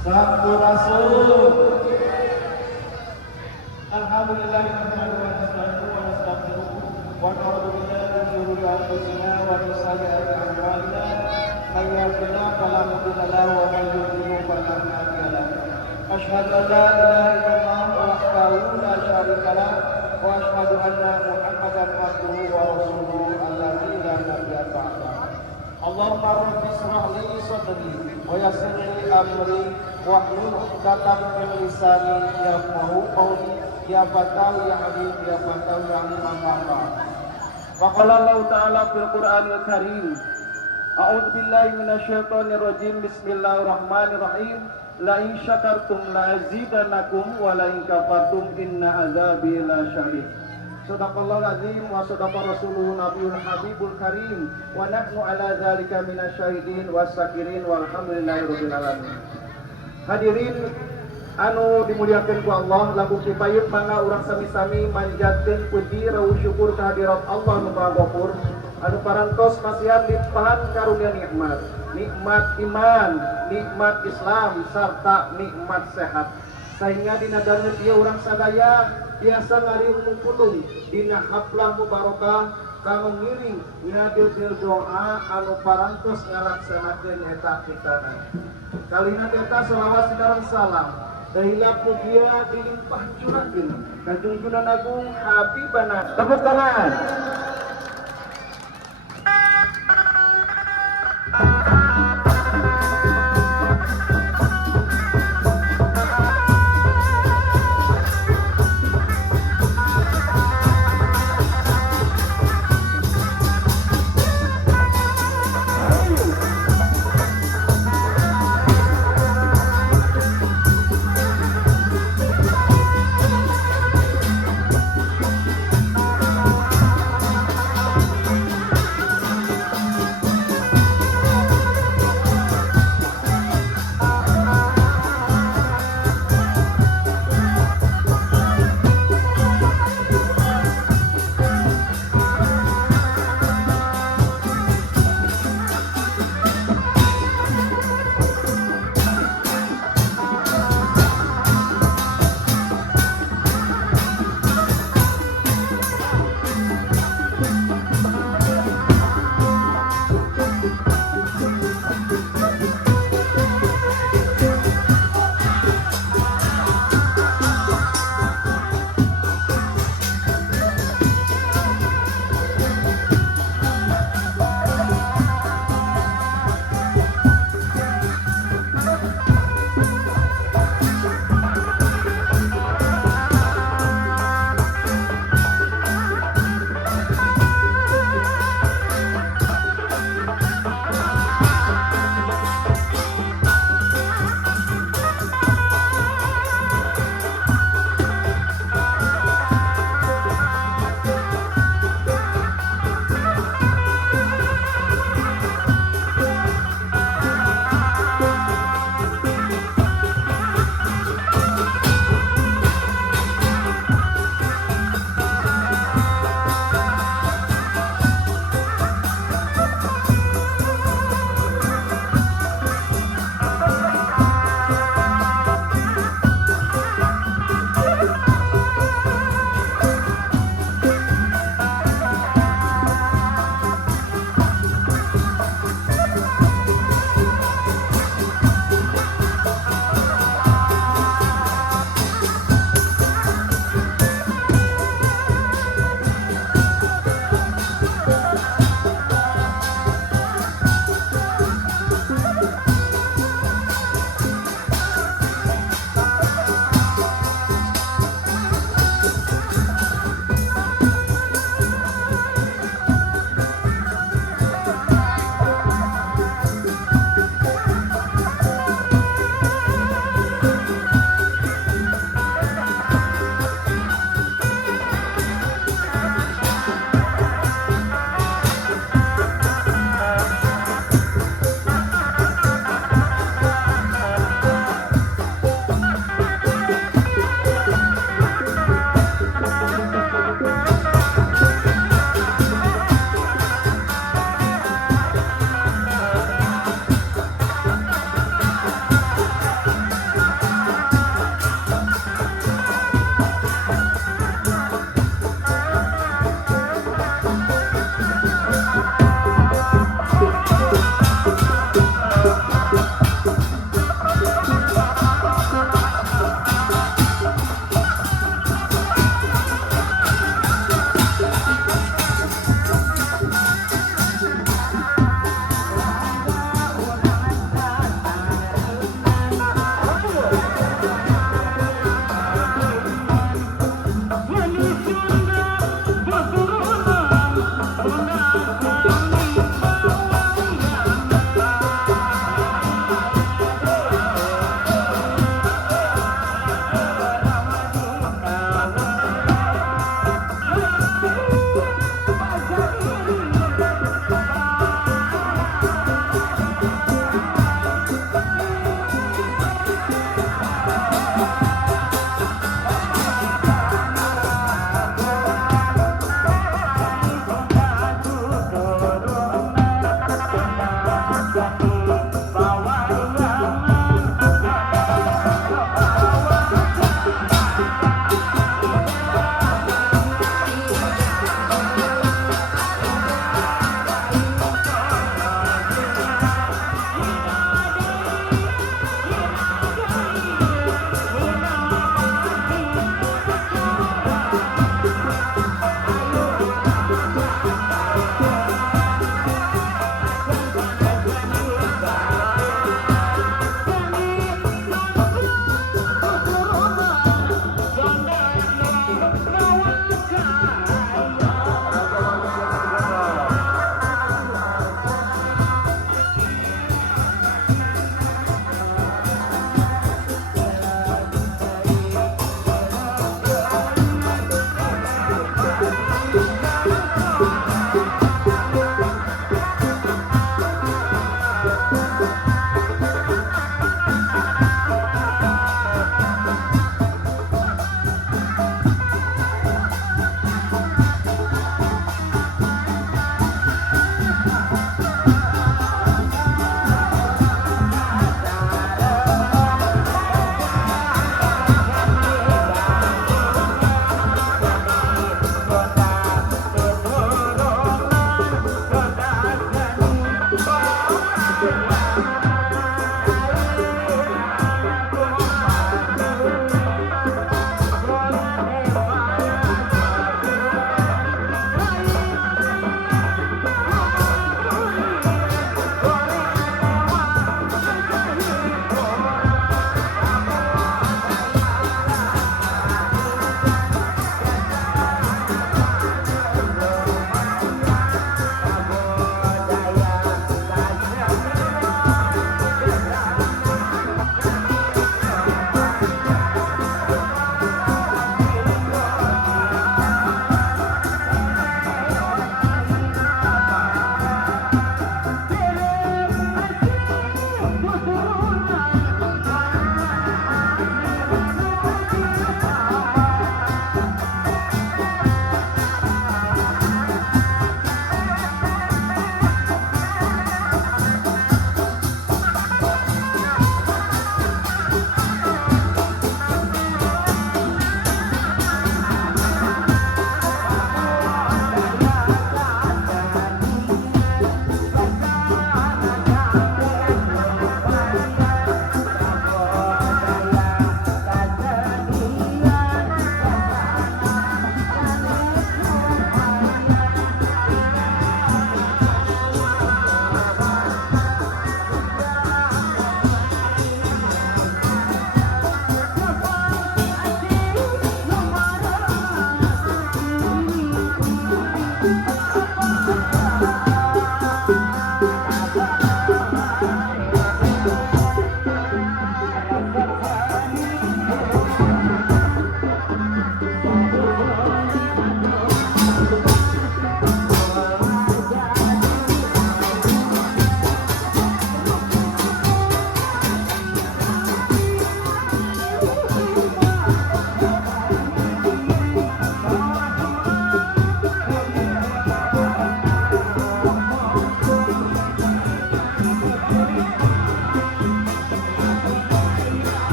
Sampurasun. Alhamdulillah nahmaduhu wa nasta'inuhu wa nastaghfiruh wa na'udzu billahi min shururi anfusina wa min sayyiati a'malina. May yahdihillahu fala mudilla lahu wa may yudlil fala hadiya lahu. Asyhadu an la ilaha illallah wahdahu la syarika lah wa asyhadu anna Muhammadan abduhu wa rasuluhu alladzi la nabiyya ba'dahu. Allahumma rabbi ishrah li sadri wa yassir li amri wahlul 'uqdatam min lisani yafqahu qawli. Ya Fatahu ya Habib ya Fatahu ya Alim Al-Fatah. Wa qala Allah Ta'ala fil Qur'anil Karim. A'udzu billahi minasyaitonir rajim. Bismillahirrahmanirrahim. La in syakartum la azidannakum wa la in kafartum inna azabi lasyadid. Shadaqallahul azim wa shadaqa rasuluhu nabiyul habibul karim wa nahnu ala dzalika minasyahidin wassakirin walhamdulillahirabbil alamin. Hadirin anu dimuliakan ku Allah, lagu kipayut mangga urang sami-sami manjatkeun puji rawu syukur kehadirat Allah nu Maha Ghafur anu parantos masihan limpahan karunia nikmat, nikmat iman, nikmat Islam sarta nikmat sehat. Sehingga dina daneu ieu urang sadaya biasa ngariung pulung dina haflah mubarakah kanu ngiring ngadil doa anu parantos ngalaksanakeun eta kitana. Kalina eta selawat sareng salam Dahila pugia dilimpah curahin Kajungjunan Agung Habibana. Tepuk tangan.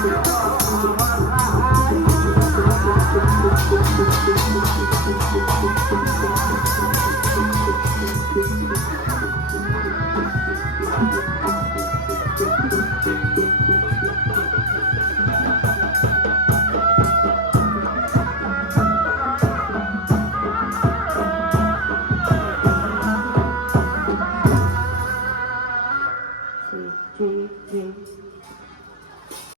Thank you.